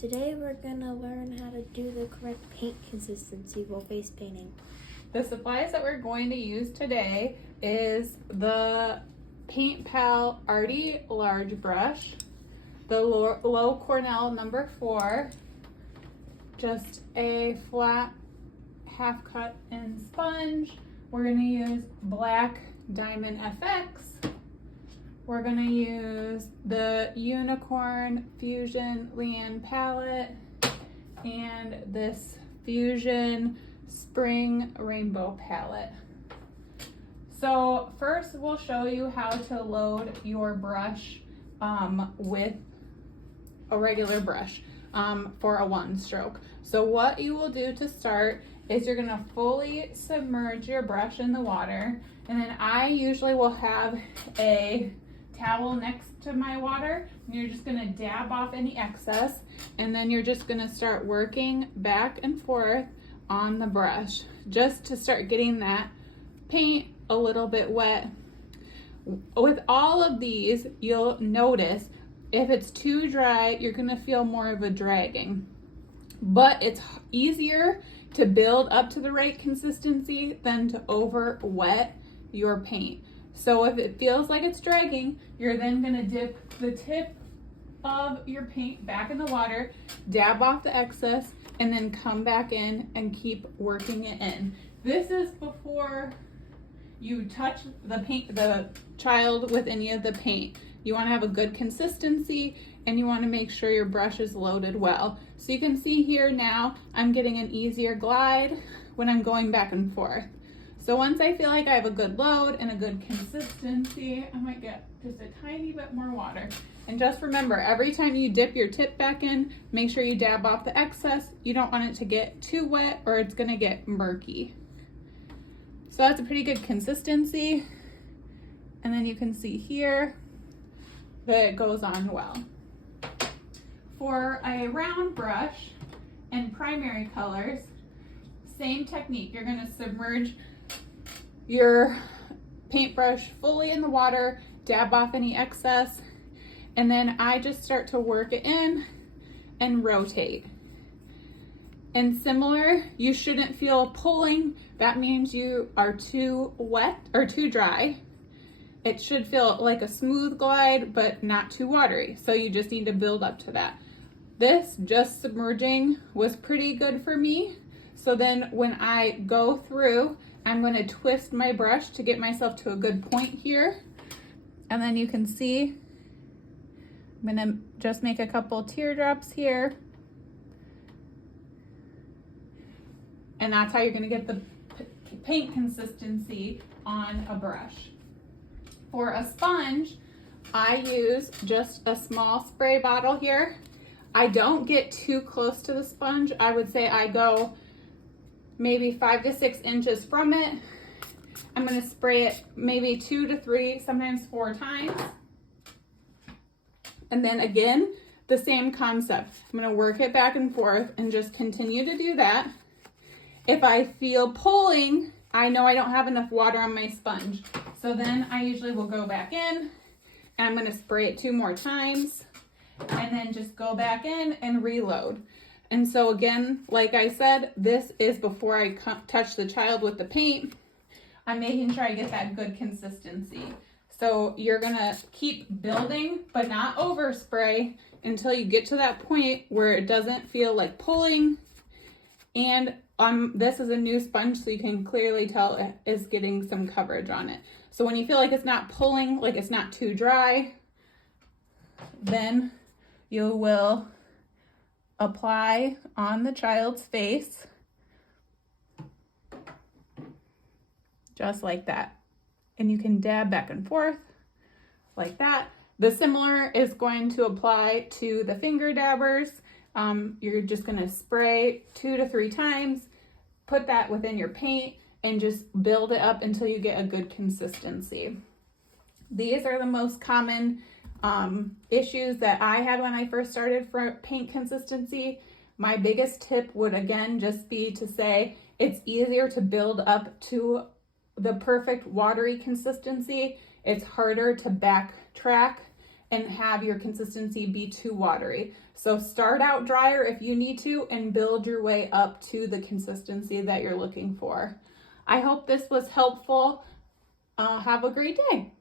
Today we're gonna learn how to do the correct paint consistency while face painting. The supplies that we're going to use today is the Paint Pal Arty large brush, the Low Cornell number 4, just a flat half cut in sponge. We're gonna use Black Diamond FX. We're gonna use the Unicorn Fusion Leanne palette and this Fusion Spring Rainbow palette. So first we'll show you how to load your brush with a regular brush for a 1-stroke. So what you will do to start is you're gonna fully submerge your brush in the water, and then I usually will have a towel next to my water, and you're just gonna dab off any excess, and then you're just gonna start working back and forth on the brush just to start getting that paint a little bit wet. With all of these, you'll notice if it's too dry, you're gonna feel more of a dragging, but it's easier to build up to the right consistency than to over wet your paint. So if it feels like it's dragging, you're then gonna dip the tip of your paint back in the water, dab off the excess, and then come back in and keep working it in. This is before you touch the child with any of the paint. You wanna have a good consistency, and you wanna make sure your brush is loaded well. So you can see here now, I'm getting an easier glide when I'm going back and forth. So once I feel like I have a good load and a good consistency, I might get just a tiny bit more water. And just remember, every time you dip your tip back in, make sure you dab off the excess. You don't want it to get too wet or it's gonna get murky. So that's a pretty good consistency. And then you can see here that it goes on well. For a round brush and primary colors, same technique. You're gonna submerge your paintbrush fully in the water, dab off any excess, and then I just start to work it in and rotate. And similar, you shouldn't feel pulling. That means you are too wet or too dry. It should feel like a smooth glide, but not too watery. So you just need to build up to that. This just submerging was pretty good for me. So then when I go through, I'm going to twist my brush to get myself to a good point here. And then you can see, I'm going to just make a couple teardrops here. And that's how you're going to get the paint consistency on a brush. For a sponge, I use just a small spray bottle here. I don't get too close to the sponge. I would say I go maybe 5 to 6 inches from it. I'm gonna spray it maybe 2 to 3, sometimes 4 times. And then again, the same concept. I'm gonna work it back and forth and just continue to do that. If I feel pulling, I know I don't have enough water on my sponge. So then I usually will go back in and I'm gonna spray it 2 more times and then just go back in and reload. And so again, like I said, this is before I touch the child with the paint. I'm making sure I get that good consistency. So you're gonna keep building, but not overspray until you get to that point where it doesn't feel like pulling. And this is a new sponge, so you can clearly tell it is getting some coverage on it. So when you feel like it's not pulling, like it's not too dry, then you will apply on the child's face, just like that. And you can dab back and forth like that. The similar is going to apply to the finger dabbers. You're just gonna spray 2 to 3 times, put that within your paint, and just build it up until you get a good consistency. These are the most common issues that I had when I first started for paint consistency. My biggest tip would again just be to say it's easier to build up to the perfect watery consistency. It's harder to backtrack and have your consistency be too watery. So start out drier if you need to and build your way up to the consistency that you're looking for. I hope this was helpful. Have a great day.